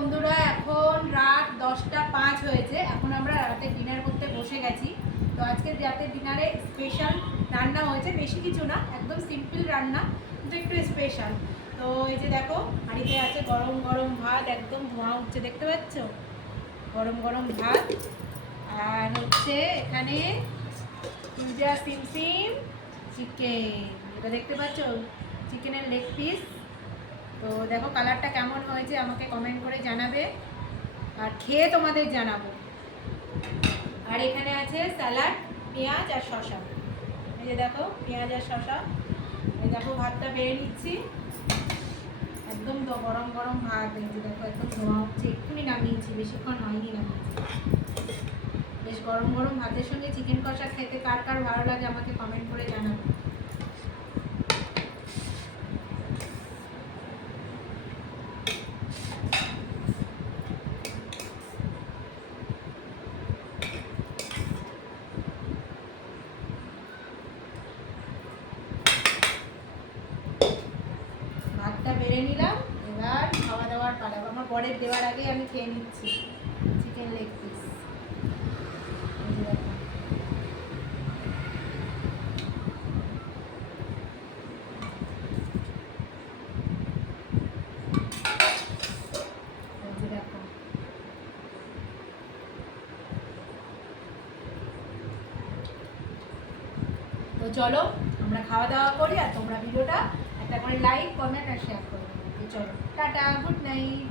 বন্ধুরা, এখন রাত দশটা পাঁচ হয়েছে। এখন আমরা রাতে ডিনার করতে বসে গেছি। তো আজকে রাতে ডিনারে স্পেশাল রান্না হয়েছে। বেশি কিছু না, একদম সিম্পল রান্না, কিন্তু একটু স্পেশাল তো এই যে দেখো হাঁড়িতে আছে গরম গরম ভাত, একদম ধোঁয়া উঠছে, দেখতে পাচ্ছ? গরম গরম ভাত। আর হচ্ছে এখানে সিম সিম চিকেন এটা দেখতে পাচ্ছ? চিকেনের লেগ পিস তো দেখো কালারটা কেমন হয়েছে আমাকে কমেন্ট করে জানাবে। আর খেয়ে তোমাদের জানাব। আর এখানে আছে স্যালাড পেঁয়াজ আর শশা এই যে দেখো, পেঁয়াজ আর শশা এই দেখো, ভাতটা বেড়ে নিচ্ছি। একদম গরম গরম ভাত। এই যে দেখো, একদম ধোঁয়া হচ্ছে এক্ষুনি নামিয়েছি বেশিক্ষণ হয়নি নামিয়েছি বেশ গরম গরম ভাতের সঙ্গে চিকেন কষা খেতে কার কার ভালো লাগে আমাকে কমেন্ট করে জানাব। ভাতটা বেড়ে নিলাম এবার খাওয়া দাওয়ার পালা। আমার পরের দেওয়ার আগে আমি খেয়ে নিচ্ছি চিকেন লেগ পিস তো চলো, আমরা খাওয়া দাওয়া করি আর তোমরা ভিডিওটা একটা করে লাইক কমেন্ট আর শেয়ার করো দেবো চলো, টাটা গুড নাইট